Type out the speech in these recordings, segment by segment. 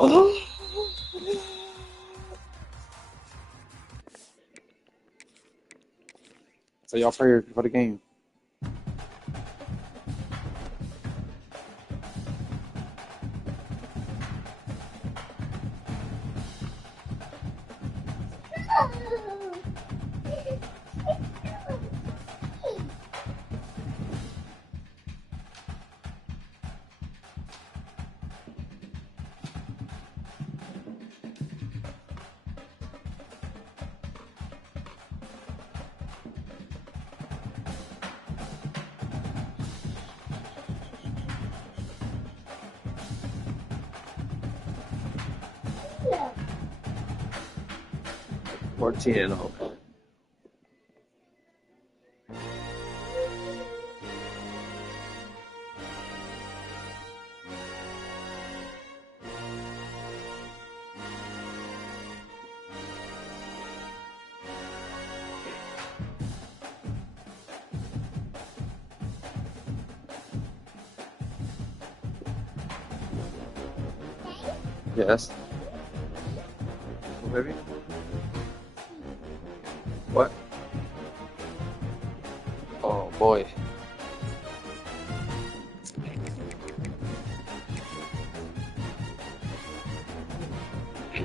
Oh. So y'all pray for the game. Yeah. 14-0. Yes. Maybe. What? Oh boy. Okay.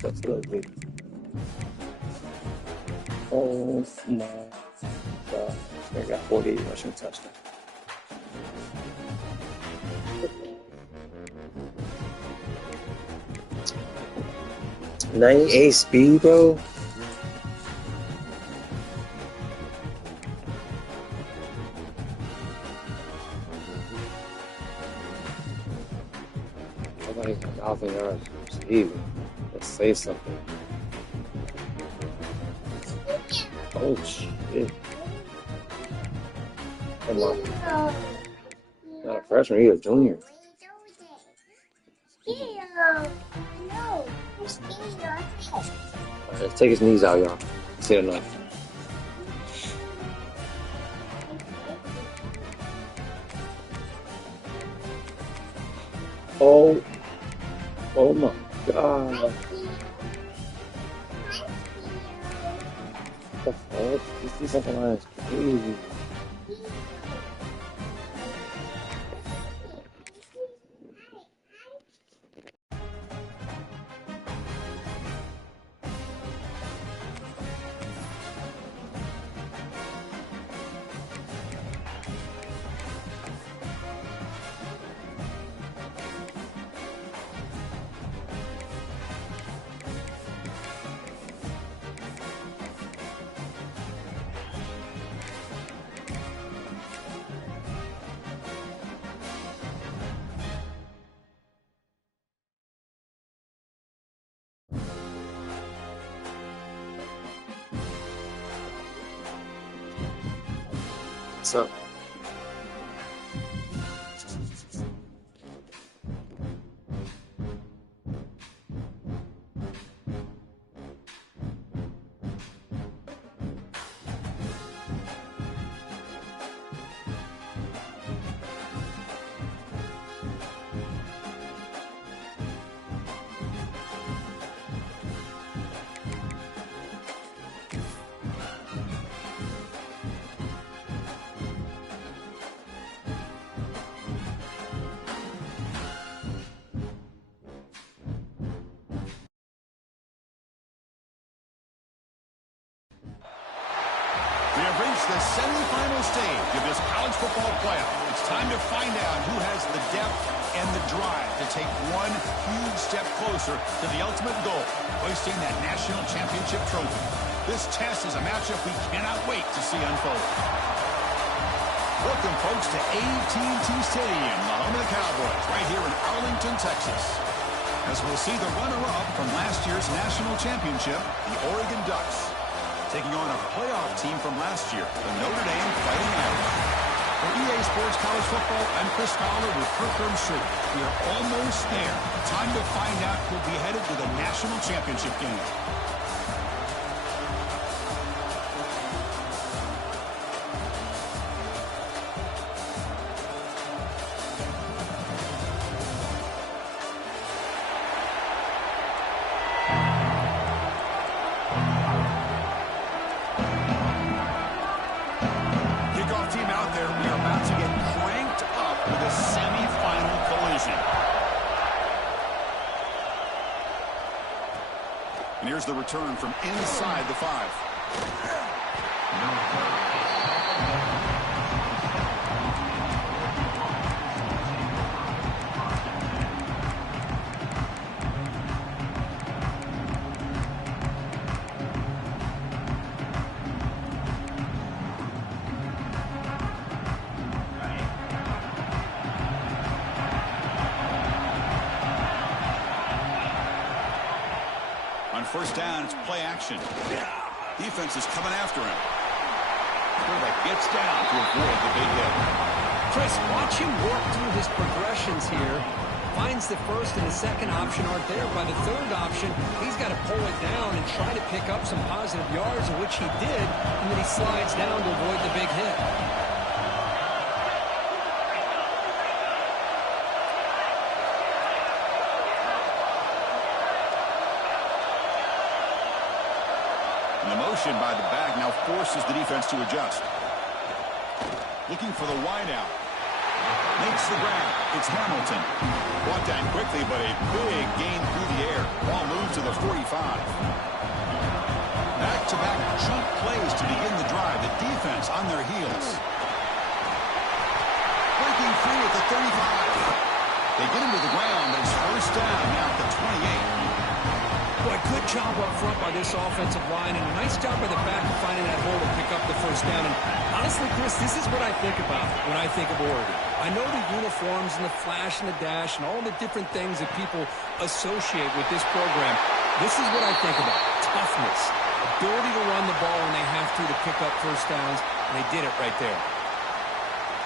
That's lovely. Oh my God. I got 48 rushing touchdowns. .98 speed, bro. I like 1,000 yards speed. Let's say something. Oh shit. Come on. Not a freshman, you're a junior. No. Alright, let's take his knees out, y'all. See it or not. Oh. Oh my God. What the fuck? This defensive line is crazy. What's up? We have reached the semifinal stage of this college football playoff. It's time to find out who has the depth and the drive to take one huge step closer to the ultimate goal, hoisting that national championship trophy. This test is a matchup we cannot wait to see unfold. Welcome, folks, to AT&T Stadium, the home of the Cowboys, right here in Arlington, Texas. As we'll see the runner-up from last year's national championship, the Oregon Ducks, taking on a playoff team from last year, the Notre Dame Fighting Irish. For EA Sports College Football, I'm Chris Fowler with Kirk Herbstreit. We are almost there. Time to find out who'll be headed to the national championship game. And here's the return from inside the 5. First down, it's play action. Defense is coming after him. Quarterback gets down to avoid the big hit. Chris, watch him work through his progressions here. Finds the first and the second option aren't there. By the third option, he's got to pull it down and try to pick up some positive yards, which he did, and then he slides down to avoid the big hit. And the motion by the back now forces the defense to adjust. Looking for the wideout. Makes the grab. It's Hamilton. Brought down quickly, but a big gain through the air. Ball moves to the 45. Back-to-back jump plays to begin the drive. The defense on their heels. Breaking free at the 35. They get him to the ground, but it's first down now at the 28. Boy, good job up front by this offensive line, and a nice job by the back of finding that hole to pick up the first down. And honestly, Chris, this is what I think about when I think of Oregon. I know the uniforms and the flash and the dash and all the different things that people associate with this program. This is what I think about. Toughness. Ability to run the ball when they have to pick up first downs, and they did it right there.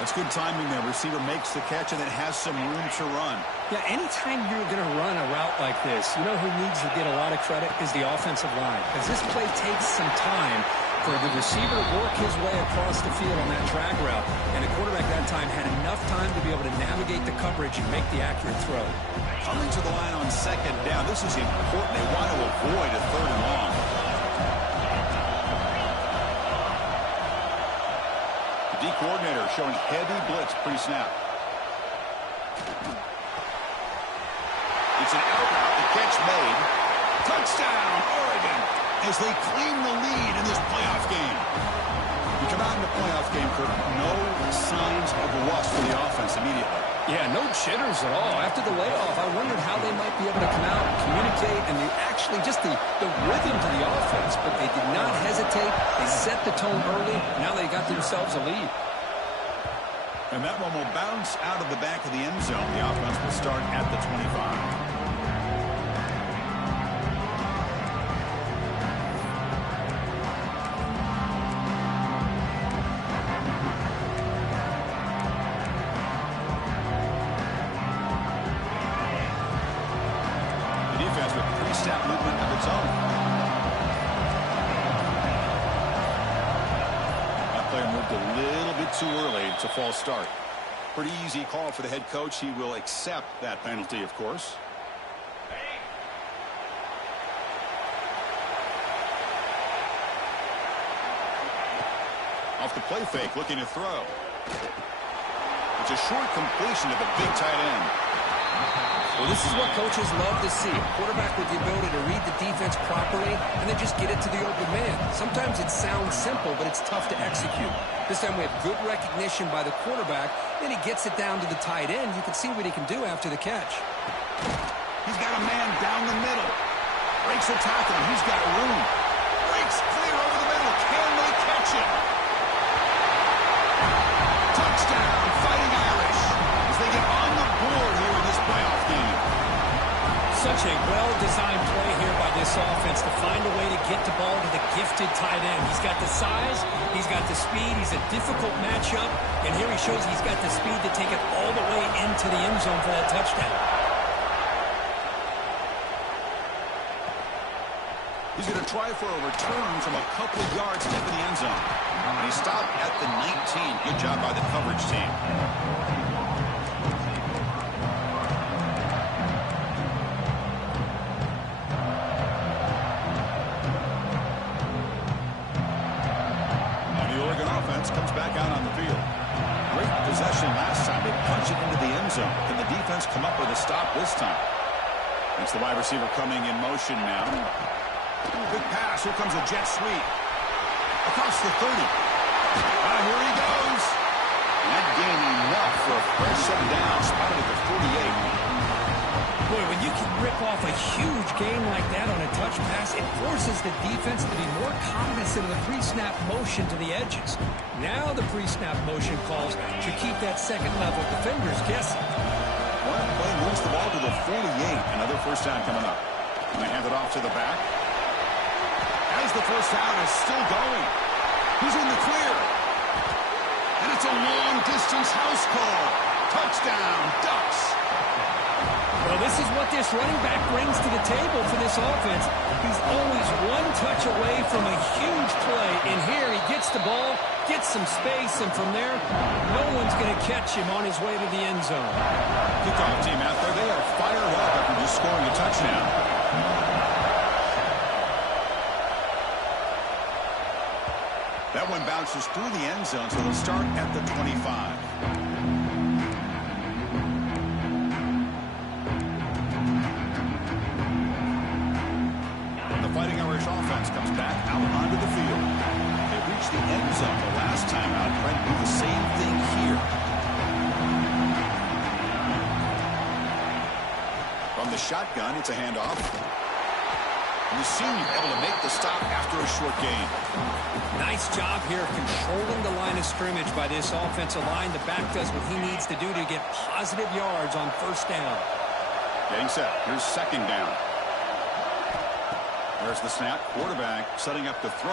That's good timing there. Receiver makes the catch and then has some room to run. Yeah, anytime you're going to run a route like this, you know who needs to get a lot of credit is the offensive line. Because this play takes some time for the receiver to work his way across the field on that drag route. And the quarterback that time had enough time to be able to navigate the coverage and make the accurate throw. Coming to the line on second down, this is important. They want to avoid a third and long. The D coordinator showing heavy blitz pre-snap. It's an out route. The catch made. Touchdown, Oregon, as they claim the lead in this playoff game. We come out in the playoff game, Kirk. No signs of rust for the offense immediately. Yeah, no jitters at all. After the layoff, I wondered how they might be able to come out and communicate and actually just the rhythm to the offense. But they did not hesitate. They set the tone early. Now they got themselves a lead. And that one will bounce out of the back of the end zone. The offense will start at the 25. Step movement of its own. That player moved a little bit too early. It's a false start. Pretty easy call for the head coach. He will accept that penalty, of course. Off the play fake, looking to throw. It's a short completion to the big tight end. Well, this is what coaches love to see. A quarterback with the ability to read the defense properly and then just get it to the open man. Sometimes it sounds simple, but it's tough to execute. This time we have good recognition by the quarterback. Then he gets it down to the tight end. You can see what he can do after the catch. He's got a man down the middle. Breaks the tackle. He's got room. Breaks It's clear over the middle. Can they catch it? Touchdown, Fighting Irish, as they get on the board here in this playoff game. Such a well-designed play here by this offense to find a way to get the ball to the gifted tight end. He's got the size, he's got the speed, he's a difficult matchup, and here he shows he's got the speed to take it all the way into the end zone for that touchdown. He's going to try for a return from a couple of yards into the end zone. And he stopped at the 19. Good job by the coverage team. Comes back out on the field. Great possession last time. They punch it into the end zone. Can the defense come up with a stop this time? It's the wide receiver coming in motion now. Good pass. Here comes a jet sweep. Across the 30. Here he goes. That gained enough for a fresh set down. Spotted at the 48. Boy, when you can rip off a huge gain like that on a touch pass, it forces the defense to be more cognizant of the pre-snap motion to the edges. Now the pre-snap motion calls should keep that second-level defenders guessing. One play moves the ball to the 48. Another first down coming up. And they hand it off to the back. As the first down is still going. He's in the clear. And it's a long-distance house call. Touchdown, Ducks. Well, this is what this running back brings to the table for this offense. He's always one touch away from a huge play. And here he gets the ball, gets some space, and from there, no one's going to catch him on his way to the end zone. Kickoff team out there, they are fired up after just scoring a touchdown. That one bounces through the end zone, so they'll start at the 25. Fighting Irish offense comes back out onto the field. They reached the end zone the last time out. Trying to do the same thing here. From the shotgun, it's a handoff. And the senior able to make the stop after a short gain. Nice job here controlling the line of scrimmage by this offensive line. The back does what he needs to do to get positive yards on first down. Getting set. Here's second down. There's the snap. Quarterback setting up the throw.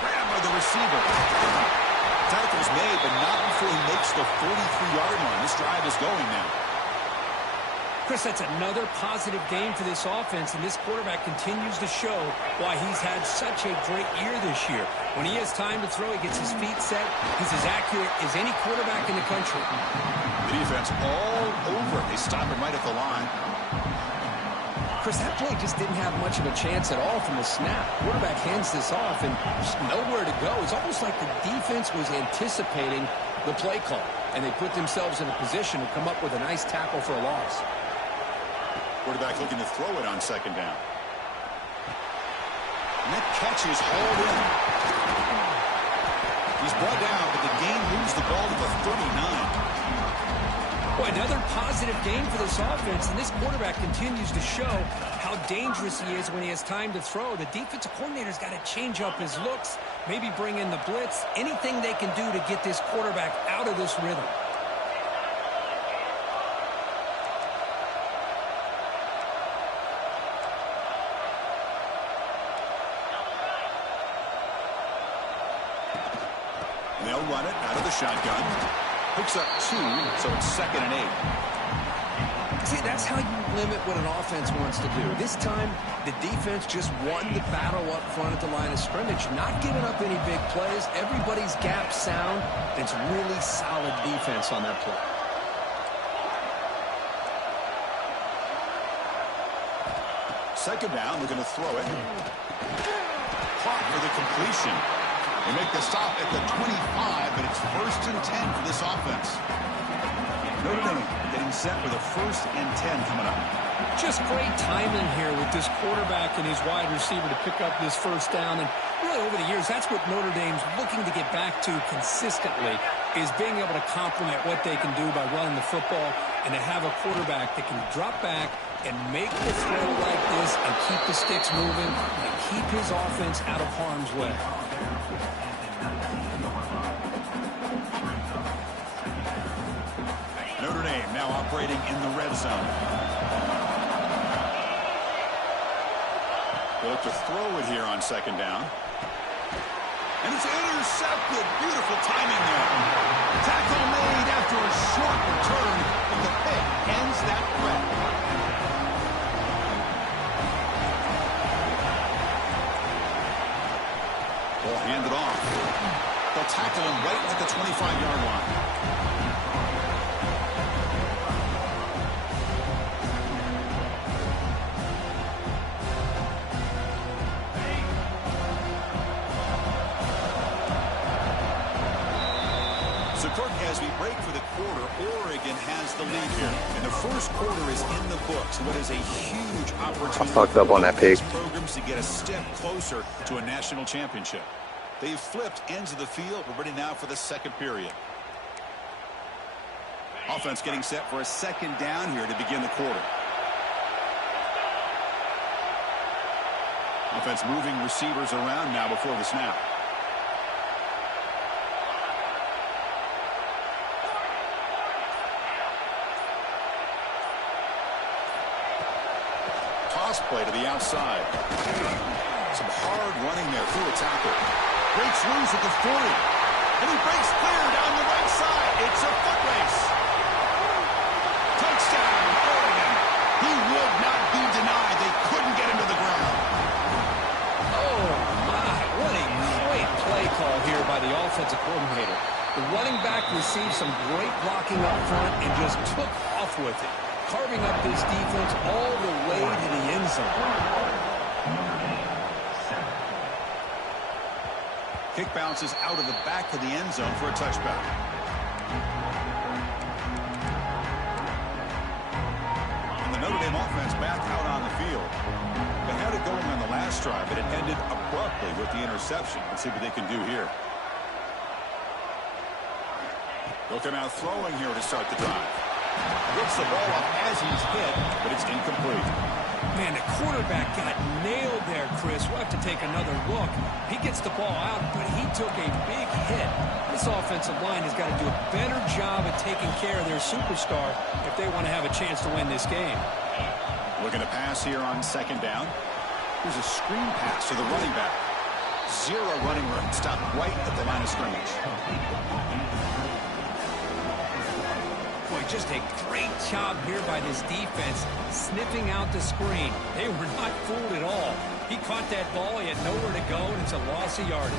Grabbed by the receiver. Tackle's made, but not before he makes the 43-yard line. This drive is going now. Chris, that's another positive game for this offense, and this quarterback continues to show why he's had such a great year this year. When he has time to throw, he gets his feet set. He's as accurate as any quarterback in the country. The defense all over. They stop him right at the line. Chris, that play just didn't have much of a chance at all from the snap. Quarterback hands this off and just nowhere to go. It's almost like the defense was anticipating the play call, and they put themselves in a position to come up with a nice tackle for a loss. Quarterback looking to throw it on second down. And that catch is hauled in. He's brought down, but the gain moves the ball to the 39. Boy, another positive game for this offense, and this quarterback continues to show how dangerous he is when he has time to throw. The defensive coordinator's got to change up his looks, maybe bring in the blitz, anything they can do to get this quarterback out of this rhythm. And they'll run it out of the shotgun. Picks up 2, so it's 2nd and 8. See, that's how you limit what an offense wants to do. This time, the defense just won the battle up front at the line of scrimmage, not giving up any big plays. Everybody's gap sound. It's really solid defense on that play. Second down, they're going to throw it. Caught for the completion. They make the stop at the 25, but it's 1st and 10 for this offense. Notre Dame getting set for the 1st and 10 coming up. Just great timing here with this quarterback and his wide receiver to pick up this first down. And really over the years, that's what Notre Dame's looking to get back to consistently. is being able to complement what they can do by running the football and to have a quarterback that can drop back and make the throw like this and keep the sticks moving and keep his offense out of harm's way. Notre Dame now operating in the red zone. They'll look to throw it here on second down. And it's intercepted. Beautiful timing there. Tackle made after a short return, and the pick ends that threat. Ball handed off. They'll tackle him right at the 25-yard line. As we break for the quarter, Oregon has the lead here. And the first quarter is in the books. What is a huge opportunity I fucked up on that pick. for programs to get a step closer to a national championship. They've flipped ends of the field. We're ready now for the second period. Offense getting set for a second down here to begin the quarter. Offense moving receivers around now before the snap. Toss play to the outside. Some hard running there through a tackle. Breaks loose at the 40. And he breaks clear down the right side. It's a foot race. Touchdown, Oregon. He would not be denied. They couldn't get him to the ground. Oh, my. What a great play call here by the offensive coordinator. The running back received some great blocking up front and just took off with it, carving up this defense all the way to the end zone. Kick bounces out of the back of the end zone for a touchback. And the Notre Dame offense back out on the field. They had it going on the last drive, but it ended abruptly with the interception. Let's see what they can do here. They'll come out throwing here to start the drive. Gets the ball up as he's hit, but it's incomplete. Man, the quarterback got nailed there, Chris. We'll have to take another look. He gets the ball out, but he took a big hit. This offensive line has got to do a better job of taking care of their superstar if they want to have a chance to win this game. Looking to pass here on second down. Here's a screen pass to the running back. Zero running room. Stopped right at the line of scrimmage. Boy, just a great job here by this defense, sniffing out the screen. They were not fooled at all. He caught that ball, he had nowhere to go, and it's a loss of yardage.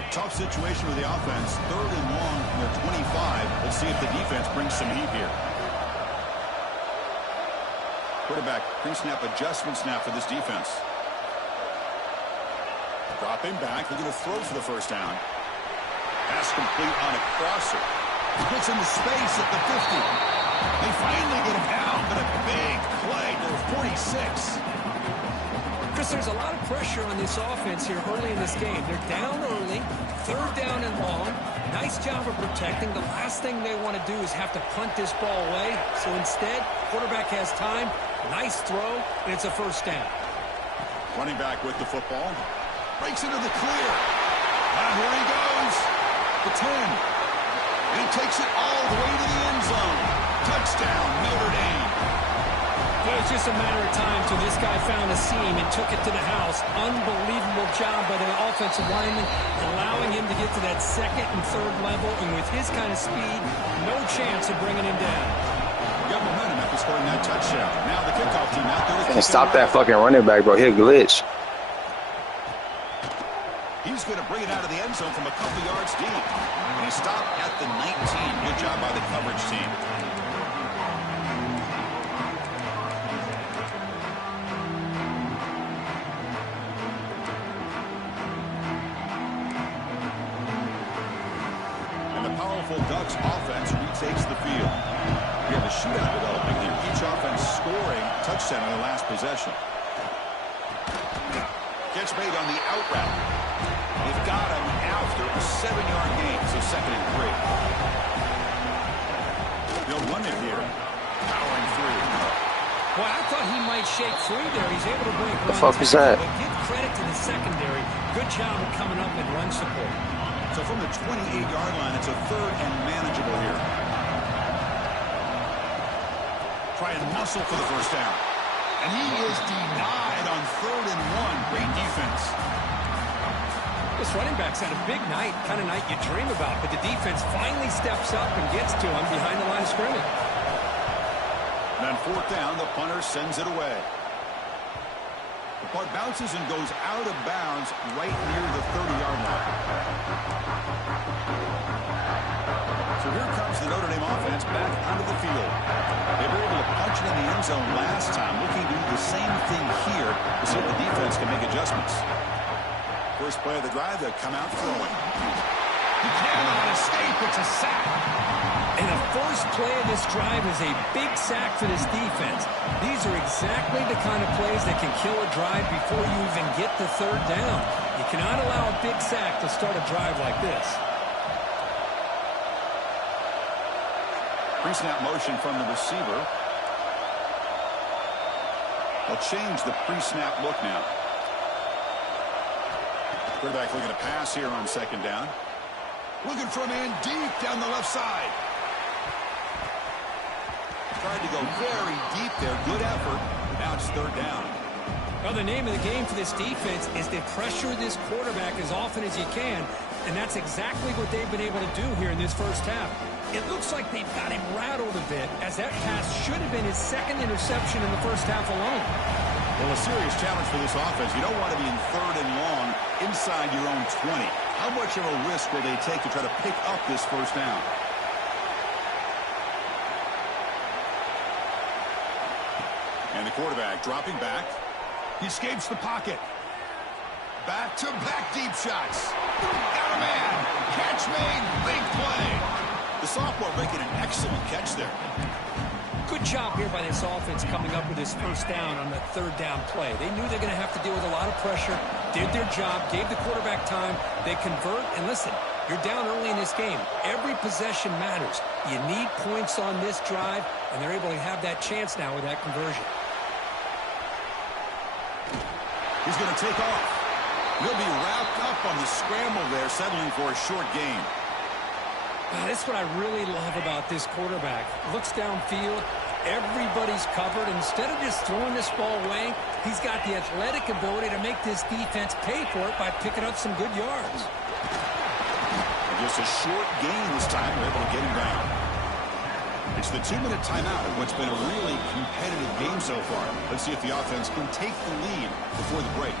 A tough situation with the offense. Third and long from their 25. Let's see if the defense brings some heat here. Quarterback pre-snap adjustment snap for this defense. Dropping back, looking to throw for the first down. Pass complete on a crosser. Gets into space at the 50. They finally get him down, but a big play to the 46. Chris, there's a lot of pressure on this offense here early in this game. They're down early, third down and long. Nice job of protecting. The last thing they want to do is have to punt this ball away. So instead, quarterback has time, nice throw, and it's a first down. Running back with the football. Breaks into the clear. And here he goes. The 10. And he takes it all the way to the end zone. Touchdown, Notre Dame. It was just a matter of time till this guy found a seam and took it to the house. Unbelievable job by the offensive lineman, allowing him to get to that second and third level. And with his kind of speed, no chance of bringing him down. Got momentum after scoring that touchdown. Now the kickoff team out there. And stop that fucking running back, bro. He a glitch. He's going to bring it out of the end zone from a couple yards deep. And he stopped at the 19. Good job by the coverage team. And the powerful Ducks offense retakes the field. We have a shootout developing here. Each offense scoring a touchdown in the last possession. Gets made on the out route. They've got him after a 7-yard gain, so 2nd and 3. They'll run it here. Powering through. Well, I thought he might shake free there. He's able to break The fuck is that? But give credit to the secondary. Good job of coming up and run support. So from the 28-yard line, it's a 3rd and manageable here. Try and muscle for the first down. And he is denied on 3rd and 1. Great defense. This running back's had a big night, kind of night you dream about, but the defense finally steps up and gets to him behind the line of scrimmage. And on 4th down, the punter sends it away. The punt bounces and goes out of bounds right near the 30-yard line. So here comes the Notre Dame offense back onto the field. They were able to punch it in the end zone last time, looking to do the same thing here to see if the defense can make adjustments. First play of the drive, they come out throwing. He cannot escape. It's a sack. And the first play of this drive is a big sack for this defense. These are exactly the kind of plays that can kill a drive before you even get the 3rd down. You cannot allow a big sack to start a drive like this. Pre-snap motion from the receiver. They'll change the pre-snap look now. Quarterback looking to pass here on 2nd down. Looking for a man deep down the left side. Tried to go very deep there. Good effort. Now it's 3rd down. Well, the name of the game for this defense is to pressure this quarterback as often as you can, and that's exactly what they've been able to do here in this first half. It looks like they've got him rattled a bit, as that pass should have been his 2nd interception in the first half alone. Well, a serious challenge for this offense. You don't want to be in 3rd and long inside your own 20. How much of a risk will they take to try to pick up this first down? And the quarterback dropping back. He escapes the pocket. Back-to-back deep shots. Got a man. Catch made. Big play. The sophomore making an excellent catch there. Good job here by this offense coming up with this first down on the 3rd down play. They knew they're going to have to deal with a lot of pressure, did their job, gave the quarterback time. They convert, and listen, you're down early in this game. Every possession matters. You need points on this drive, and they're able to have that chance now with that conversion. He's going to take off. He'll be wrapped up on the scramble there, settling for a short gain. That's what I really love about this quarterback. Looks downfield, everybody's covered. Instead of just throwing this ball away, he's got the athletic ability to make this defense pay for it by picking up some good yards. And just a short gain this time. They're able to get him down. It's the 2-minute timeout of what's been a really competitive game so far. Let's see if the offense can take the lead before the break.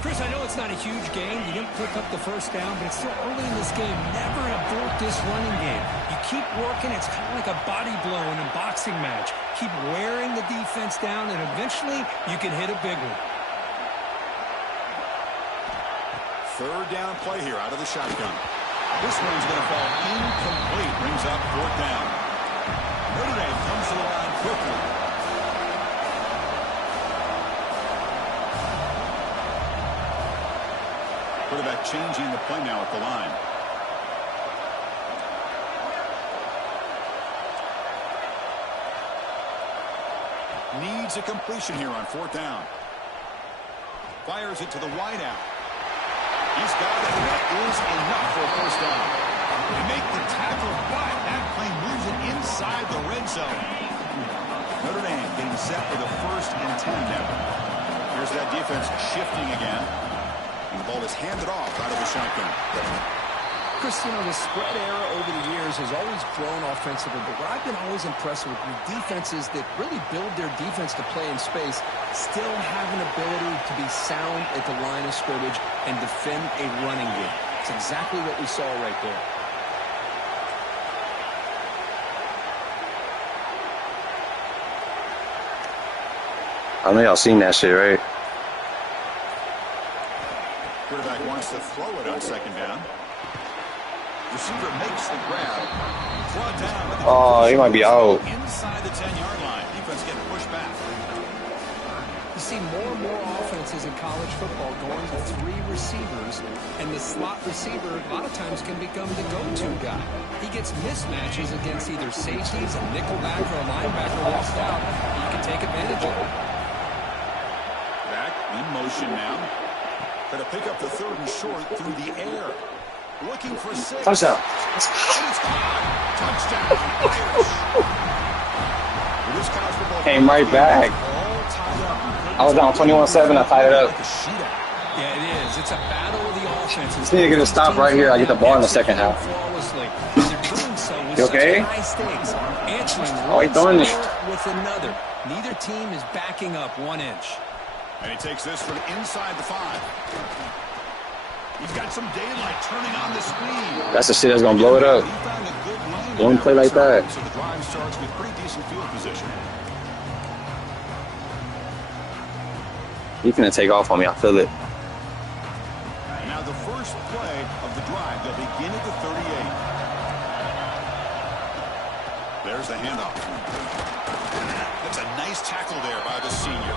Chris, I know it's not a huge game. You didn't pick up the first down, but it's still early in this game. Never abort this running game. You keep working. It's kind of like a body blow in a boxing match. Keep wearing the defense down, and eventually you can hit a big one. 3rd down play here out of the shotgun. This one's going to fall incomplete. Brings up 4th down. Notre Dame comes to the line quickly. Quarterback changing the play now at the line. Needs a completion here on 4th down. Fires it to the wideout. He's got it, and that is enough for a first down. They make the tackle, but that play moves it inside the red zone. Notre Dame getting set for the 1st and 10 now. Here's that defense shifting again. And the ball is handed off out of the shotgun. Chris, you know, the spread era over the years has always grown offensively, but what I've been always impressed with defenses that really build their defense to play in space still have an ability to be sound at the line of scrimmage and defend a running game. It's exactly what we saw right there. I know y'all seen that shit, right? Quarterback wants to throw it on 2nd down. Receiver makes the grab. Brought down. Oh, he might be out. Inside the 10-yard line. Defense getting pushed back. You see more and more offenses in college football going to 3 receivers, and the slot receiver a lot of times can become the go-to guy. He gets mismatches against either safeties, a nickelback, or a linebacker lost out. You can take advantage of it. Back in motion now. Going to pick up the 3rd and short through the air. Looking for 6. Touchdown. And it's caught. Touchdown, Irish. This college football Came right back. I was down 21-7. I tied it up. Yeah, it is. It's a battle of the offenses. Just need to get a stop right here. I get the ball in the second half. You okay? Oh, he's throwing it. With another. Neither team is backing up 1 inch. And he takes this from inside the 5. He's got some daylight turning on the speed. That's the shit that's going to blow it up. One play like that. So the drive starts with pretty decent field position. He's going to take off on me. I feel it. Now the first play of the drive, they'll begin at the 38. There's the handoff. That's a nice tackle there by the senior.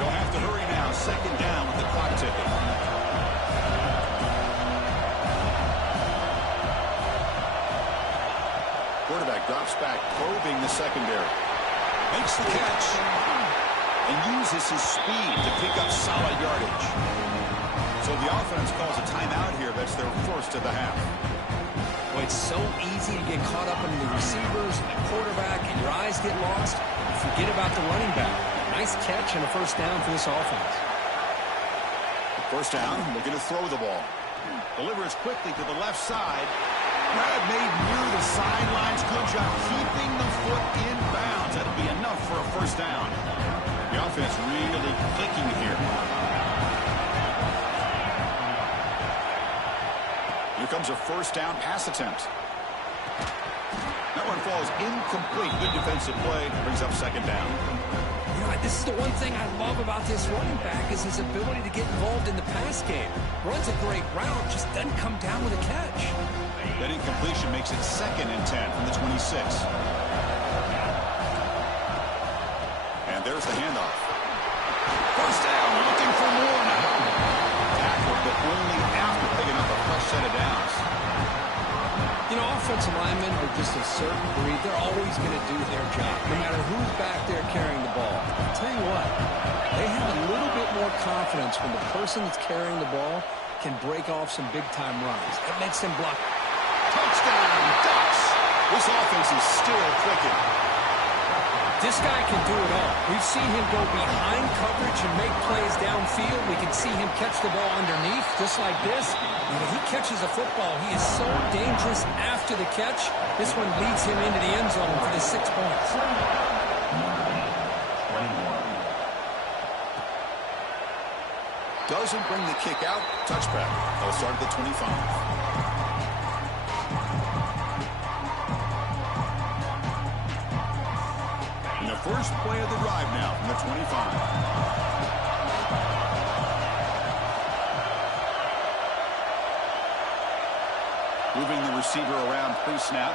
They'll have to hurry now. 2nd down with the clock ticking. Quarterback drops back, probing the secondary. Makes the catch. And uses his speed to pick up solid yardage. So the offense calls a timeout here. That's their first of the half. Well, it's so easy to get caught up in the receivers and the quarterback, and your eyes get lost. You forget about the running back. Nice catch and a 1st down for this offense. 1st down, they're going to throw the ball. Delivers quickly to the left side. Grab made near the sidelines. Good job keeping the foot in bounds. That'll be enough for a 1st down. The offense really clicking here. Here comes a 1st down pass attempt. That one falls incomplete. Good defensive play. Brings up 2nd down. You know, this is the one thing I love about this running back is his ability to get involved in the pass game. Runs a great route, just doesn't come down with a catch. That incompletion makes it 2nd and 10 from the 26. And there's the handoff. 1st down, looking for more now. Tackle, but only after picking up a fresh set of downs. You know, offensive linemen are just a certain breed. They're always going to do their job, no matter who's back there carrying the ball. I'll tell you what, they have a little bit more confidence when the person that's carrying the ball can break off some big-time runs. That makes them block. Touchdown, Ducks. This offense is still clicking. This guy can do it all. We've seen him go behind coverage and make plays downfield. We can see him catch the ball underneath, just like this. And when he catches a football, he is so dangerous after the catch. This one leads him into the end zone for the 6 points. Doesn't bring the kick out. Touchback. They'll start at the 25. First play of the drive now from the 25. Moving the receiver around pre-snap.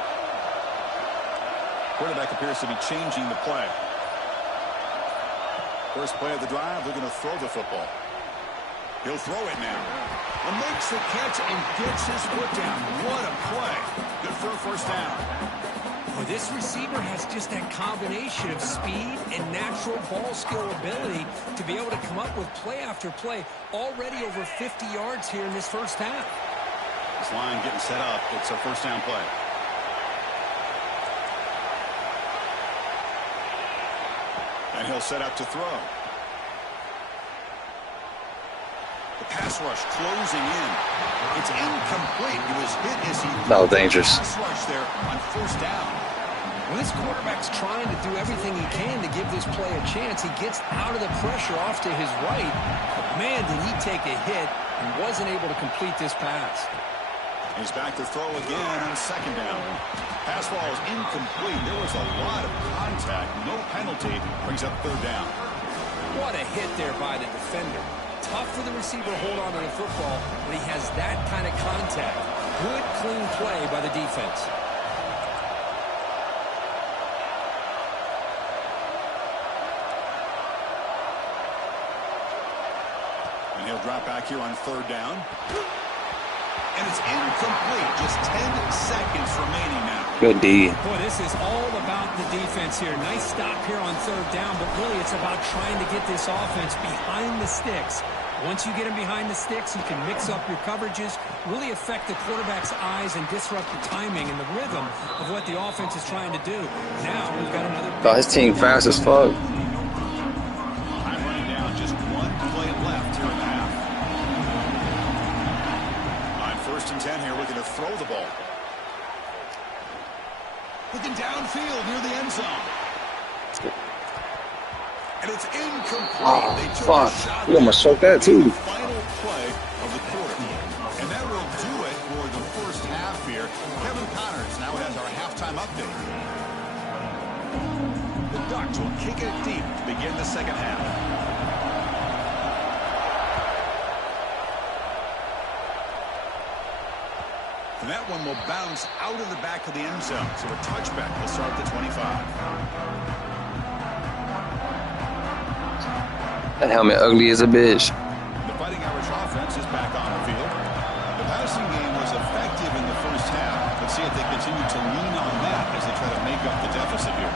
Quarterback appears to be changing the play. First play of the drive, they're going to throw the football. He'll throw it now. And makes the catch and gets his foot down. What a play. Good for a 1st down. Well, this receiver has just that combination of speed and natural ball skill ability to be able to come up with play after play. Already over 50 yards here in this 1st half. This line getting set up. It's a 1st down play. And he'll set up to throw. The pass rush closing in. It's incomplete. He was hit as he... That was dangerous. Pass rush there on 1st down. When this quarterback's trying to do everything he can to give this play a chance, he gets out of the pressure off to his right. But man, did he take a hit and wasn't able to complete this pass. He's back to throw again on 2nd down. Pass ball is incomplete. There was a lot of contact. No penalty. Brings up 3rd down. What a hit there by the defender. Tough for the receiver to hold on to the football, but he has that kind of contact. Good, clean play by the defense. And he'll drop back here on 3rd down. And it's incomplete. Just 10 seconds remaining now. Good D. Boy, this is all about the defense here. Nice stop here on 3rd down, but really it's about trying to get this offense behind the sticks. Once you get them behind the sticks, you can mix up your coverages, really affect the quarterback's eyes and disrupt the timing and the rhythm of what the offense is trying to do. Now we've got another... Oh, his team fast as fuck. I'm running down, just 1 play left here in the half. On 1st and 10 here, we're going to throw the ball. Looking downfield near the end zone. And it's incomplete. Oh, they took fuck. a shot. We almost choked that too. Final play of the quarter. And that will do it for the first half here. Kevin Connors now has our halftime update. The Ducks will kick it deep to begin the second half. And that one will bounce out of the back of the end zone. So a touchback will start at the 25. That helmet ugly as a bitch. The Fighting Irish offense is back on the field. The passing game was effective in the first half. Let's see if they continue to lean on that as they try to make up the deficit here.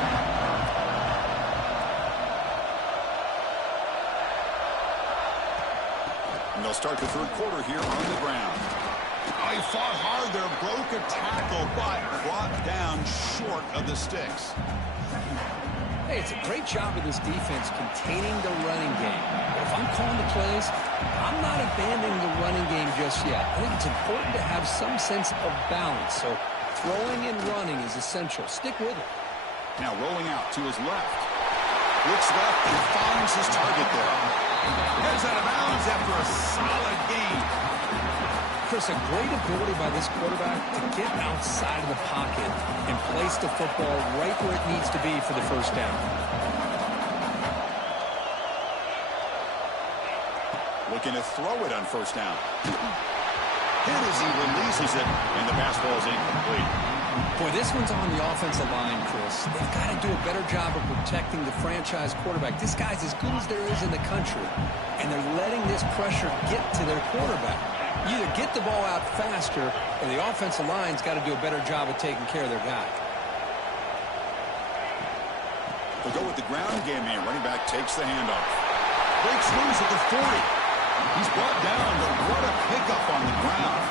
And they'll start the 3rd quarter here on the ground. Oh, he fought hard there, broke a tackle, but brought down short of the sticks. Hey, it's a great job of this defense containing the running game. But if I'm calling the plays, I'm not abandoning the running game just yet. I think it's important to have some sense of balance. So throwing and running is essential. Stick with it. Now rolling out to his left. Looks left and finds his target there. Heads out of bounds after a solid gain. Chris, a great ability by this quarterback to get outside of the pocket and place the football right where it needs to be for the first down. Looking to throw it on 1st down. Hit as he releases it, and the pass ball is incomplete. Boy, this one's on the offensive line, Chris. They've got to do a better job of protecting the franchise quarterback. This guy's as good as there is in the country, and they're letting this pressure get to their quarterback. You either get the ball out faster, or the offensive line's got to do a better job of taking care of their guy. They'll go with the ground game here. Running back takes the handoff. Breaks loose at the 40. He's brought down, but what a pickup on the ground.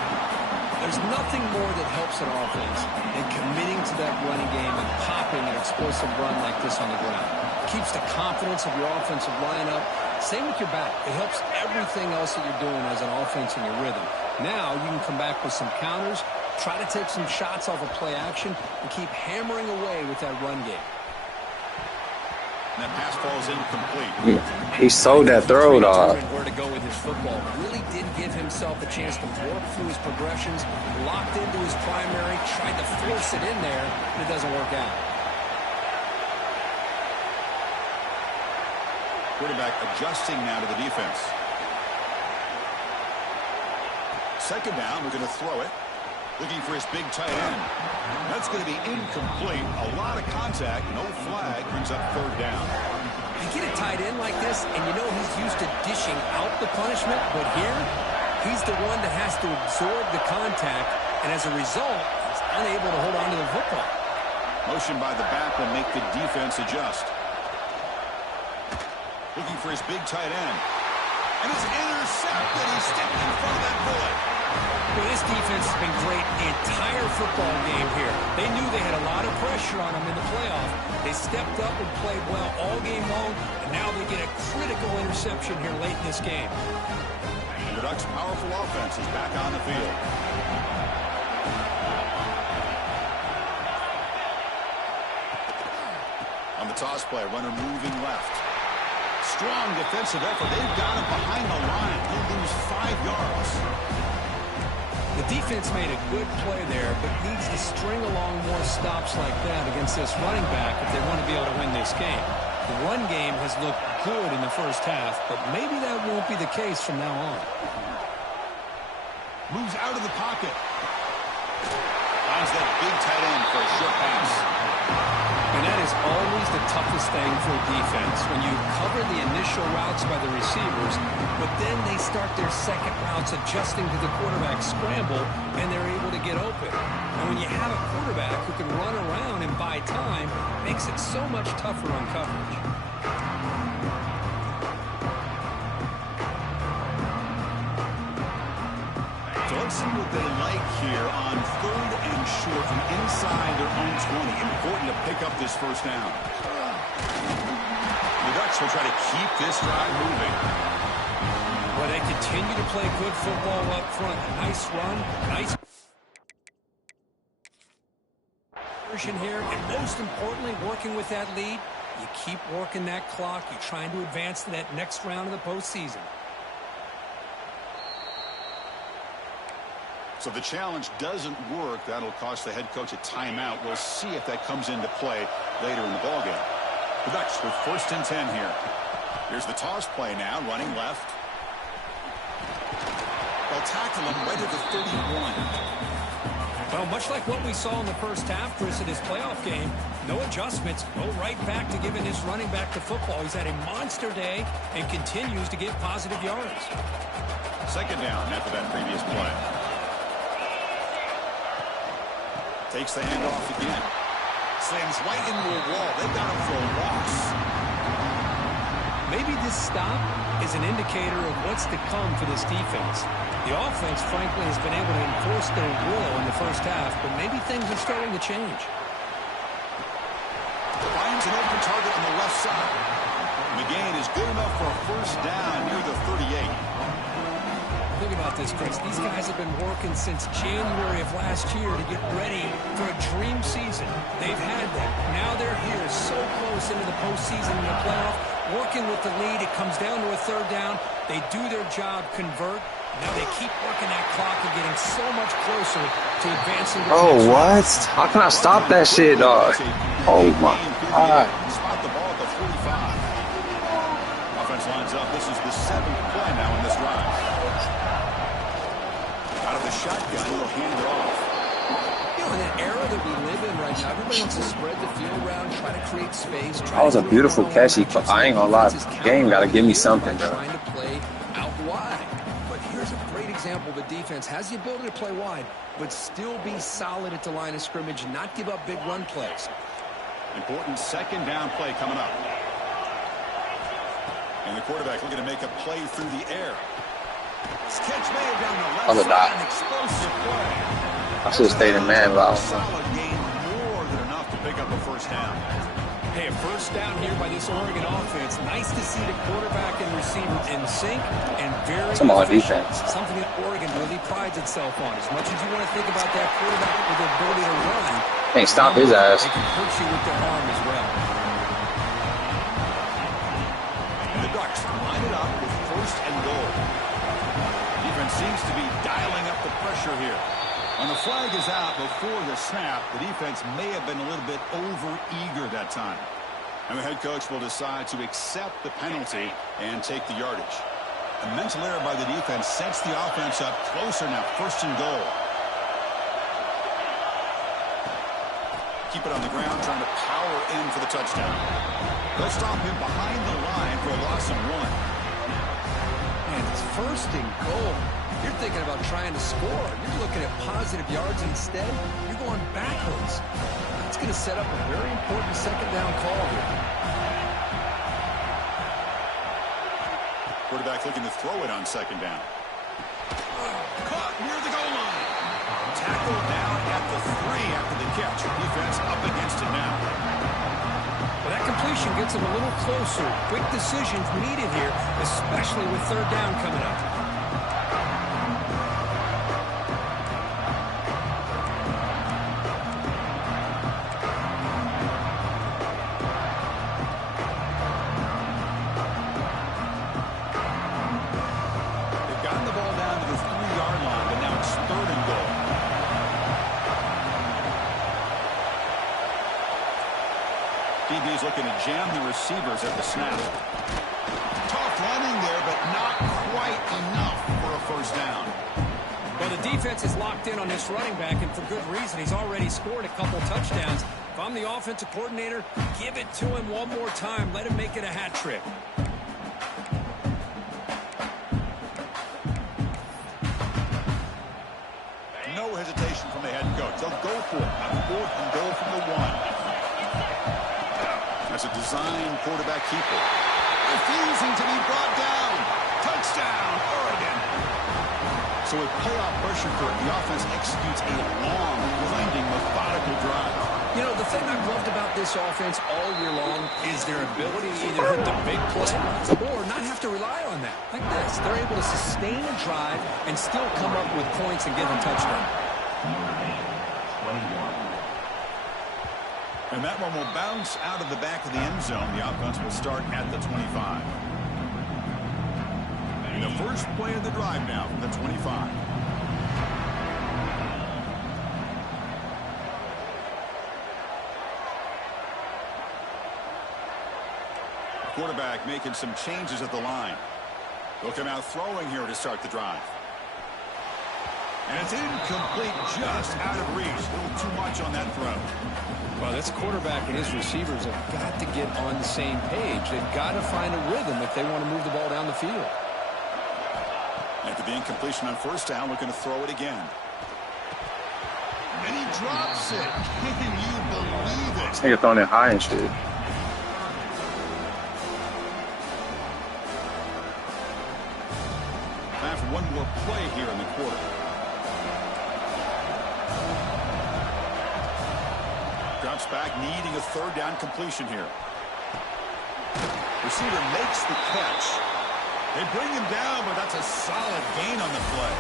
There's nothing more that helps an offense than committing to that running game and popping an explosive run like this on the ground. It keeps the confidence of your offensive line up. Same with your back. It helps everything else that you're doing as an offense in your rhythm. Now you can come back with some counters, try to take some shots off of play action, and keep hammering away with that run game. And that pass ball is incomplete. He sold that throw, dog. Where to go with his football. Really did give himself a chance to work through his progressions, locked into his primary, tried to force it in there, but it doesn't work out. Quarterback adjusting now to the defense. 2nd down, we're going to throw it. Looking for his big tight end. That's going to be incomplete. A lot of contact, no flag, brings up 3rd down. You get a tight end like this, and you know he's used to dishing out the punishment, but here, he's the one that has to absorb the contact, and as a result, he's unable to hold on to the football. Motion by the back will make the defense adjust. Looking for his big tight end. And it's intercepted. He's stepped in front of that bullet. Well, this defense has been great the entire football game here. They knew they had a lot of pressure on them in the playoff. They stepped up and played well all game long, and now they get a critical interception here late in this game. And the Ducks' powerful offense is back on the field. On the toss play, runner moving left. Strong defensive effort. They've got him behind the line. He'll lose 5 yards. The defense made a good play there, but needs to string along more stops like that against this running back if they want to be able to win this game. The run game has looked good in the first half, but maybe that won't be the case from now on. Moves out of the pocket. Finds that big tight end for a short pass. And And that is always the toughest thing for a defense, when you cover the initial routes by the receivers, but then they start their second routes adjusting to the quarterback scramble, and they're able to get open. And when you have a quarterback who can run around and buy time, it makes it so much tougher on coverage. So let's see what they like here on 3rd and short from inside their own 20. Important to pick up this first down. The Ducks will try to keep this drive moving. Well, they continue to play good football up front. Nice run, nice version here, and most importantly, working with that lead, you keep working that clock. You're trying to advance to that next round of the postseason. So the challenge doesn't work. That'll cost the head coach a timeout. We'll see if that comes into play later in the ballgame. The Ducks with 1st and 10 here. Here's the toss play now, running left. They'll tackle him right at the 31. Well, much like what we saw in the first half, Chris, in his playoff game, no adjustments, go right back to giving his running back the football. He's had a monster day and continues to get positive yards. 2nd down after that previous play. Takes the handoff again. Slams right into a wall. They've got him for a loss. Maybe this stop is an indicator of what's to come for this defense. The offense, frankly, has been able to enforce their will in the first half, but maybe things are starting to change. Finds an open target on the left side. McGain is good enough for a first down near the 38. Think about this, Chris. These guys have been working since January of last year to get ready for a dream season. They've had that. Now they're here so close into the postseason and the playoff. Working with the lead, it comes down to a 3rd down. They do their job, convert. Now they keep working that clock and getting so much closer to advancing. Oh, what? How can I stop that shit, dog? Oh, my God. Spot the ball at the 45. Offense lines up. This is the 7th play now in this drive. Out of the shotgun, he'll hand it off. You know, in that era that we live in right now, everybody wants to spread the field around, try to create space. That was a beautiful catch. I ain't gonna lie. Game gotta give me something, bro. Trying to play out wide. But here's a great example. The defense has the ability to play wide, but still be solid at the line of scrimmage, not give up big run plays. Important 2nd down play coming up. And the quarterback looking to make a play through the air. This catch made down the left side, an explosive play. I should have stayed in man route. Solid gain, more than enough to pick up a first down. Hey, a first down here by this Oregon offense. Nice to see the quarterback and receiver in sync and very Some on efficient. defense. Something that Oregon really prides itself on. As much as you want to think about that quarterback with the ability to run, Can't stop his ass. they can hurt you with their arm as well. And the Ducks line it up with 1st and goal. Defense seems to be dialing up the pressure here. When the flag is out before the snap, the defense may have been a little bit over-eager that time. And the head coach will decide to accept the penalty and take the yardage. A mental error by the defense sets the offense up closer now, 1st and goal. Keep it on the ground, trying to power in for the touchdown. They'll stop him behind the line for a loss of 1. And it's 1st and goal. You're thinking about trying to score. You're looking at positive yards instead. You're going backwards. That's going to set up a very important 2nd down call here. Quarterback looking to throw it on 2nd down. Caught near the goal line. Tackled down at the 3 after the catch. Defense up against it now. Well, that completion gets them a little closer. Quick decisions needed here, especially with 3rd down coming up. DB's looking to jam the receivers at the snap. Tough running there, but not quite enough for a first down. Well, the defense is locked in on this running back, and for good reason. He's already scored a couple touchdowns. I'm the offensive coordinator, give it to him one more time. Let him make it a hat trick. No hesitation from the head coach. They'll go for it on 4th and goal from the 1. That's a design quarterback keeper. Refusing to be brought down. Touchdown, Oregon. So with playoff pressure for it, the offense executes a long, grinding, methodical drive. You know, the thing I've loved about this offense all year long is their ability to either hit the big play or not have to rely on that. Like this, they're able to sustain a drive and still come up with points and get a touchdown. And that one will bounce out of the back of the end zone. The offense will start at the 25. And the first play of the drive now from the 25. Quarterback making some changes at the line. They'll come out throwing here to start the drive. And it's incomplete, just out of reach. A little too much on that throw. Well, this quarterback and his receivers have got to get on the same page. They've got to find a rhythm if they want to move the ball down the field. After the incompletion on first down, looking to throw it again. And he drops it. Can you believe it? Nigga throwing it high and shit. Time for one more play here in the quarter. Drops back, needing a 3rd down completion here. Receiver makes the catch. They bring him down, but that's a solid gain on the play.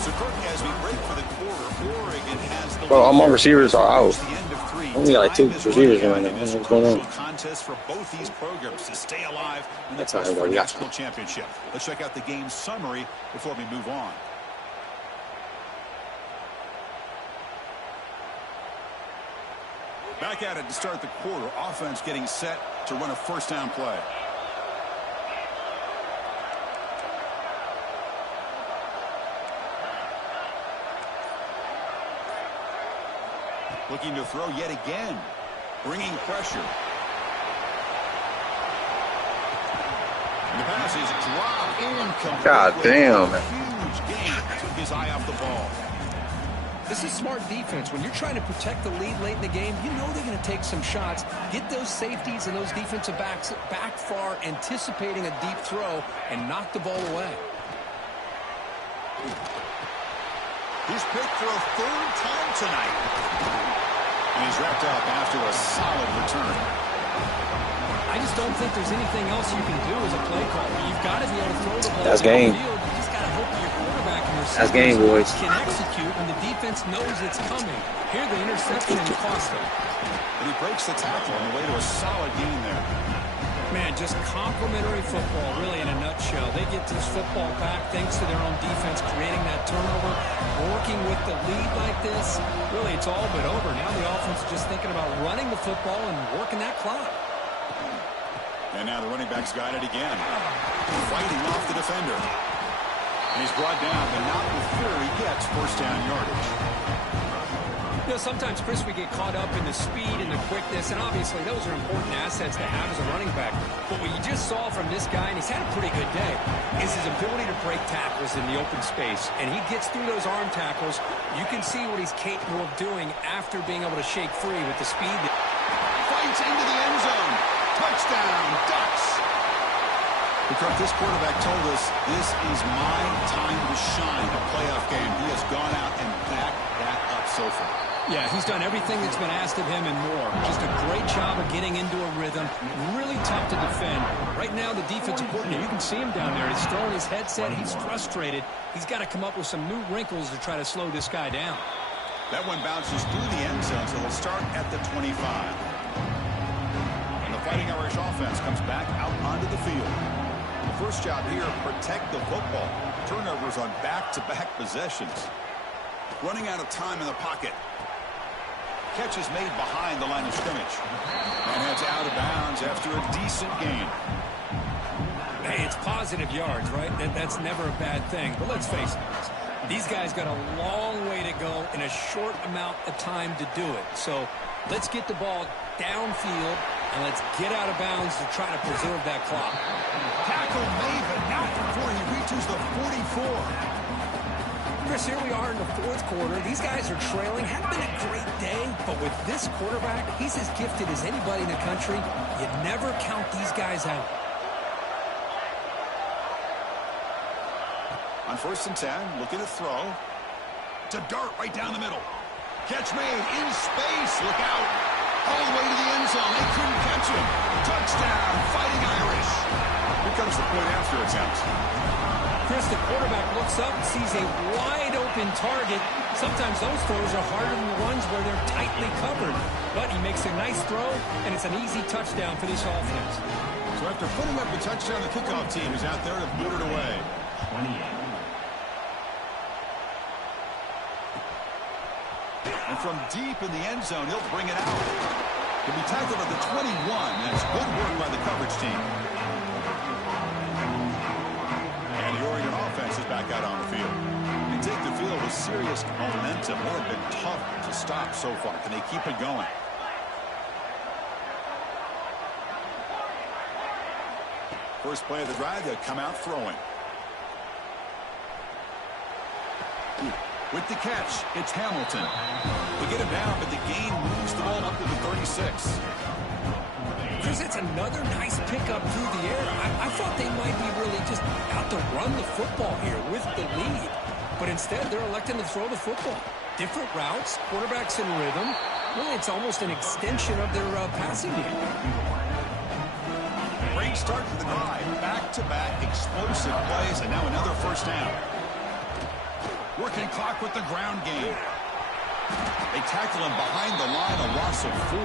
So, Kirk, as we break for the quarter, Oregon has the Bro, all my receivers are out. the end of 3. Only got like 2 receivers right now. What's going on? Contest for both these programs to stay alive in the That's how quest for everybody a got national championship. Let's check out the game summary before we move on. Back at it to start the quarter. Offense getting set to run a first down play. Looking to throw yet again. Bringing pressure. And the pass is dropped incomplete. God damn. Huge gain. Took his eye off the ball. This is smart defense. When you're trying to protect the lead late in the game, you know they're going to take some shots, get those safeties and those defensive backs back far, anticipating a deep throw, and knock the ball away. He's picked for a 3rd time tonight. And he's wrapped up after a solid return. I just don't think there's anything else you can do as a play caller. You've got to be able to throw the ball That's game. downfield. You just got to hope that your quarterback and That's game, boys. can execute when the defense knows it's coming. Here, the interception cost them. And he breaks the tackle on the way to a solid gain there. Man, just complimentary football, really, in a nutshell. They get this football back thanks to their own defense, creating that turnover, working with the lead like this. Really, it's all but over. Now the offense is just thinking about running the football and working that clock. And now the running back's got it again. Fighting off the defender. And he's brought down, but not before he gets first down yardage. You know, sometimes, Chris, we get caught up in the speed and the quickness, and obviously those are important assets to have as a running back. But what you just saw from this guy, and he's had a pretty good day, is his ability to break tackles in the open space. And he gets through those arm tackles. You can see what he's capable of doing after being able to shake free with the speed. Fights into the end zone. Touchdown, Ducks. Because this quarterback told us this is my time to shine, a playoff game. He has gone out and backed that up so far. Yeah, he's done everything that's been asked of him and more. Just a great job of getting into a rhythm. Really tough to defend. Right now, the defensive coordinator, you can see him down there. He's throwing his headset. He's frustrated. He's got to come up with some new wrinkles to try to slow this guy down. That one bounces through the end zone, so they'll start at the 25. And the Fighting Irish offense comes back out onto the field. The first job here, protect the football. Turnovers on back-to-back possessions. Running out of time in the pocket. Catch is made behind the line of scrimmage. And heads out of bounds after a decent gain. Hey, it's positive yards, right? That's never a bad thing. But let's face it, These guys got a long way to go in a short amount of time to do it. So let's get the ball downfield, and let's get out of bounds to try to preserve that clock. Tackle made, but not before he reaches the 44. Chris, here we are in the fourth quarter. These guys are trailing. Hadn't been a great day, but with this quarterback, he's as gifted as anybody in the country. You never count these guys out. On 1st and 10, looking to throw. It's a dart right down the middle. Catch made in space. Look out. All the way to the end zone. They couldn't catch him. Touchdown, Fighting Irish. Here comes the point after attempt. Chris, the quarterback looks up, sees a wide-open target. Sometimes those throws are harder than the ones where they're tightly covered. But he makes a nice throw, and it's an easy touchdown for this offense. So after putting up the touchdown, the kickoff team is out there to boot it away. 28. And from deep in the end zone, he'll bring it out. He'll be tackled at the 21, and it's good work by the coverage team. And the Oregon offense is back out on the field. They take the field with serious momentum. They have been tough to stop so far. Can they keep it going? First play of the drive, they'll come out throwing. With the catch, it's Hamilton. They get him down, but the gain moves the ball up to the 36. Chris, it's another nice pickup through the air. I thought they might be really just out to run the football here with the lead. But instead, they're electing to throw the football. Different routes, quarterbacks in rhythm. Really, it's almost an extension of their passing game. Great start to the drive. Back-to-back explosive plays, and now another first down. Working clock with the ground game. They tackle him behind the line, a loss of 4.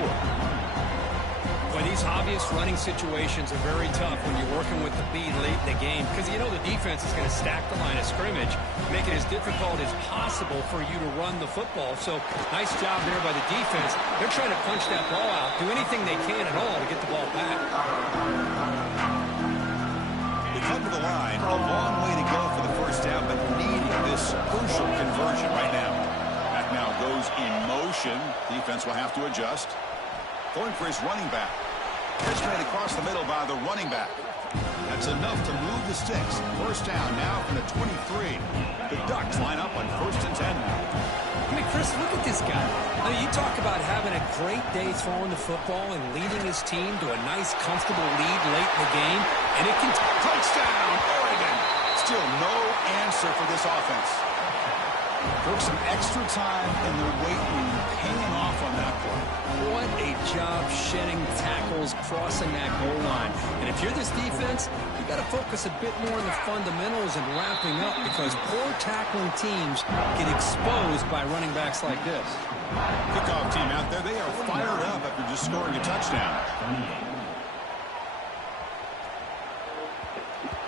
Boy, these obvious running situations are very tough when you're working with the lead late in the game because you know the defense is going to stack the line of scrimmage, make it as difficult as possible for you to run the football. So nice job there by the defense. They're trying to punch that ball out, do anything they can at all to get the ball back. They come to the line, a long way to go for the first down, but needing this crucial conversion right now. That now goes in motion. Defense will have to adjust. Going for his running back. Catch made across the middle by the running back. That's enough to move the sticks. First down now from the 23. The Ducks line up on 1st and 10 now. I mean, Chris, look at this guy. I mean, you talk about having a great day throwing the football and leading his team to a nice, comfortable lead late in the game. And it can... Touchdown, Oregon! Still no answer for this offense. Took some extra time in the weight room, paying off on that play. What a job shedding tackles, crossing that goal line. And if you're this defense, you got to focus a bit more on the fundamentals and wrapping up because poor tackling teams get exposed by running backs like this. Kickoff team out there, they are fired up after just scoring a touchdown.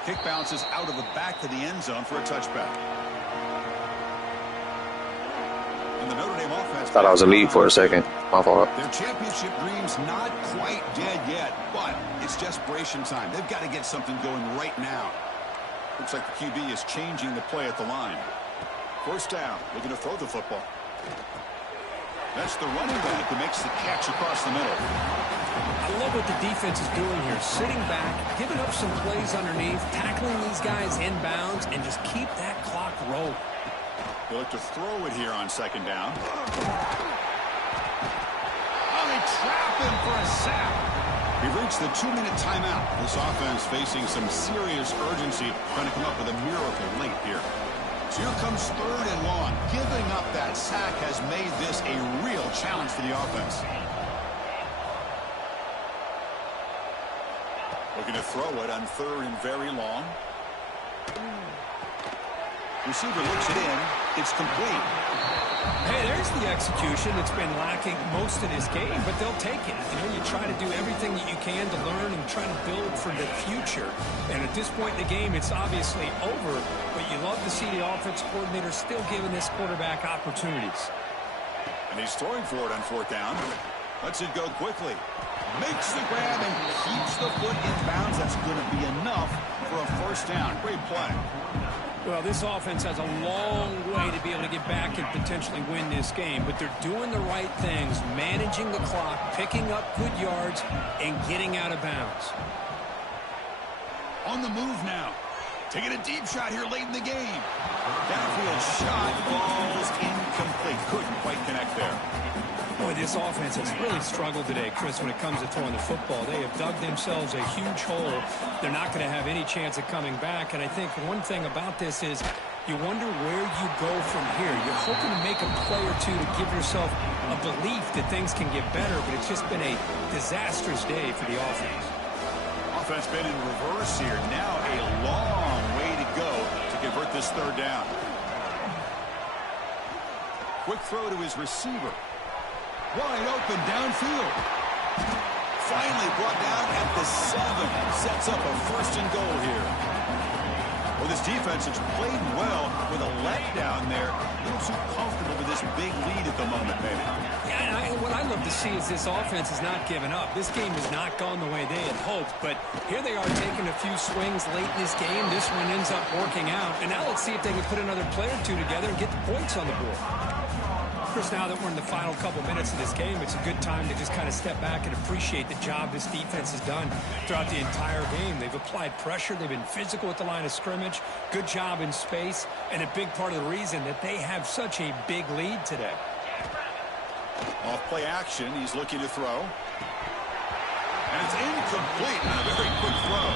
Kick bounces out of the back of the end zone for a touchback. And the Notre Dame offense... Thought I was a lead for a second. My fault. Their championship dream's not quite dead yet, but it's desperation time. They've got to get something going right now. Looks like the QB is changing the play at the line. First down, looking to throw the football. That's the running back who makes the catch across the middle. I love what the defense is doing here. Sitting back, giving up some plays underneath, tackling these guys inbounds, and just keep that clock rolling. They look to throw it here on 2nd down. Oh, they trap him for a sack. We've reached the 2-minute timeout. This offense facing some serious urgency, trying to come up with a miracle late here. So here comes 3rd and long. Giving up that sack has made this a real challenge for the offense. Looking to throw it on 3rd and very long. Receiver looks it in. It's complete. Hey, there's the execution that's been lacking most of this game, but they'll take it. You know, you try to do everything that you can to learn and try to build for the future. And at this point in the game, it's obviously over, but you love to see the offensive coordinator still giving this quarterback opportunities. And he's throwing for it on 4th down. Lets it go quickly. Makes the grab and keeps the foot in bounds. That's going to be enough for a first down. Great play. Well, this offense has a long way to be able to get back and potentially win this game, but they're doing the right things, managing the clock, picking up good yards, and getting out of bounds. On the move now. Taking a deep shot here late in the game. Downfield shot falls incomplete. Couldn't quite connect there. Boy, this offense has really struggled today, Chris, when it comes to throwing the football. They have dug themselves a huge hole. They're not going to have any chance of coming back. And I think one thing about this is you wonder where you go from here. You're hoping to make a play or two to give yourself a belief that things can get better, but it's just been a disastrous day for the offense. Offense been in reverse here. Now a long way to go to convert this third down. Quick throw to his receiver. Wide open downfield. Finally brought down at the 7. Sets up a first and goal here. Well, this defense has played well with a letdown there. A little too comfortable with this big lead at the moment, maybe. Yeah, and what I love to see is this offense has not given up. This game has not gone the way they had hoped, but here they are taking a few swings late in this game. This one ends up working out, and now let's see if they can put another play or two together and get the points on the board. Chris, now that we're in the final couple minutes of this game, it's a good time to just kind of step back and appreciate the job this defense has done throughout the entire game. They've applied pressure. They've been physical at the line of scrimmage. Good job in space, and a big part of the reason that they have such a big lead today. Off play action. He's looking to throw. And it's incomplete on a very quick throw.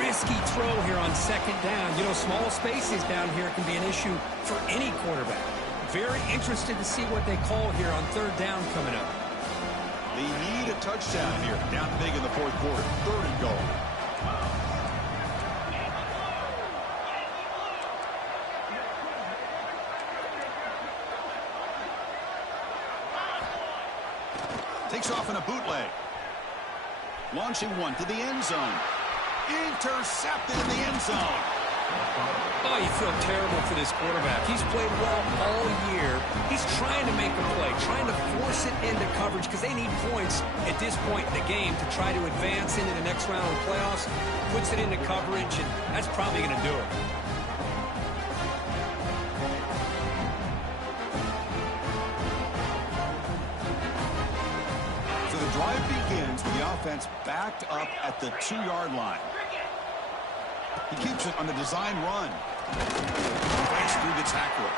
Risky throw here on second down. You know, small spaces down here can be an issue for any quarterback. Very interested to see what they call here on third down coming up. They need a touchdown here. Down big in the fourth quarter. Third and goal. Takes off in a bootleg. Launching one to the end zone. Intercepted in the end zone. Oh, you feel terrible for this quarterback. He's played well all year. He's trying to make a play, trying to force it into coverage because they need points at this point in the game to try to advance into the next round of the playoffs. Puts it into coverage, and that's probably going to do it. So the drive begins with the offense backed up at the 2-yard line. He keeps it on the design run. Breaks through the tackle.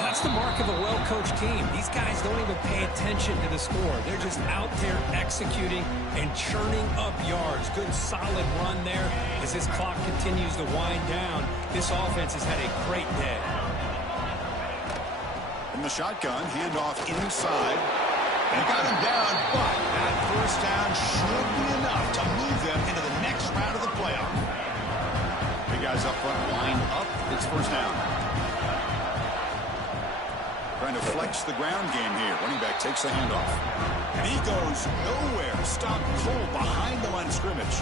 That's the mark of a well-coached team. These guys don't even pay attention to the score. They're just out there executing and churning up yards. Good, solid run there. As this clock continues to wind down, this offense has had a great day. From the shotgun, handoff inside. And got him down, but that first down should be enough to move them into the next round of the playoff. Big guys up front, line up. It's first down. Trying to flex the ground game here. Running back takes the handoff. And he goes nowhere. Stopped cold behind the line of scrimmage.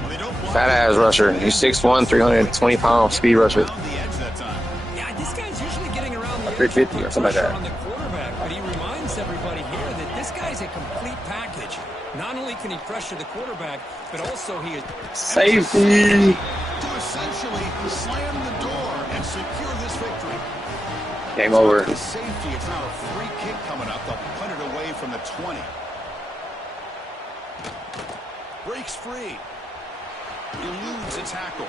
Well, they don't block. Fat-ass rusher. He's 6'1", 320-pound speed rusher. Yeah, this guy's usually getting around the 350 or something like that. On the quarterback, but he reminds everybody here that this guy's a complete package. Not only can he pressure the quarterback, but also he is safety to essentially slam the door and secure this victory. Game over. The safety, it's now a free kick coming up. They'll punt it away from the 20. Breaks free. Eludes a tackle.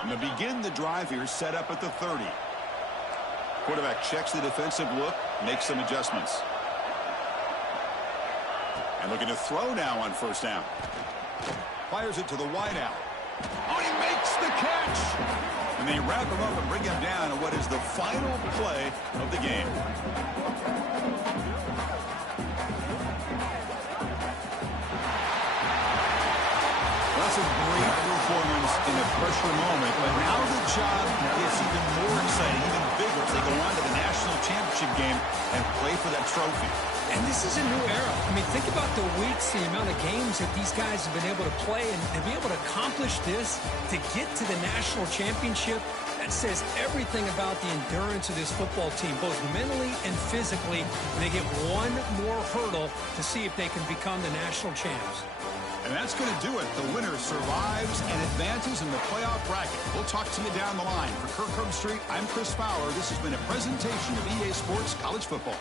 And to begin the drive here, set up at the 30. Quarterback checks the defensive look, makes some adjustments. And looking to throw now on first down. Fires it to the wideout. Oh, he makes the catch! And they wrap him up and bring him down in what is the final play of the game. That's a great performance in a pressure moment, but now the job gets even more exciting, even bigger as they go on to the national championship game and play for that trophy. And this is a new era. I mean, think about the weeks, the amount of games that these guys have been able to play, and to be able to accomplish this, to get to the national championship, That says everything about the endurance of this football team, both mentally and physically. And they get one more hurdle to see if they can become the national champs. And that's going to do it. The winner survives and advances in the playoff bracket. We'll talk to you down the line. For Kirkcombe Street, I'm Chris Fowler. This has been a presentation of EA Sports College Football.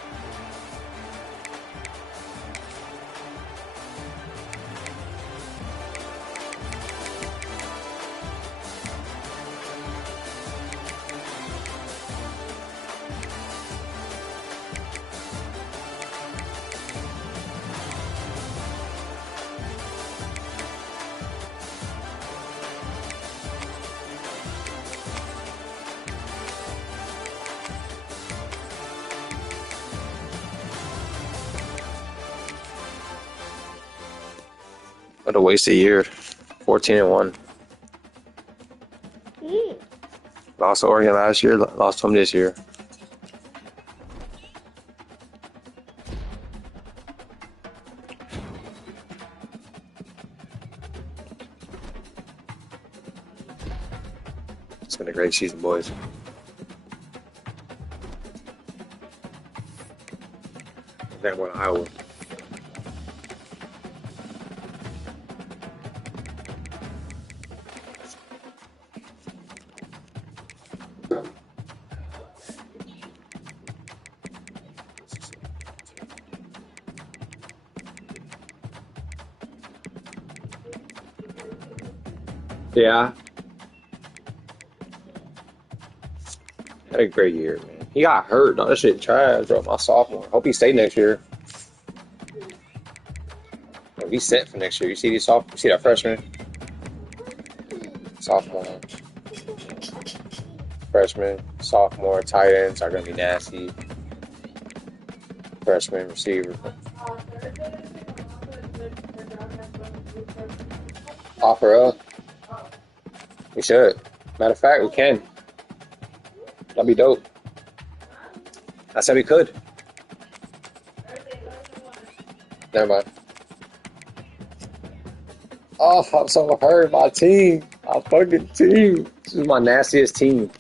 What a waste of year. 14-1. Lost to Oregon last year, lost to them this year. It's been a great season, boys. Then went to Iowa. Yeah. Had a great year, man. He got hurt. No, that shit trash, bro. My sophomore. Hope he stayed next year. Bro, he's set for next year. You see these sophomore? You see that freshman? Sophomore. Freshman, sophomore, tight ends are gonna be nasty. Freshman, receiver. Offer up. We should. Matter of fact, we can. That'd be dope. I said we could. Never mind. Oh, I'm so hurt. My team. My fucking team. This is my nastiest team.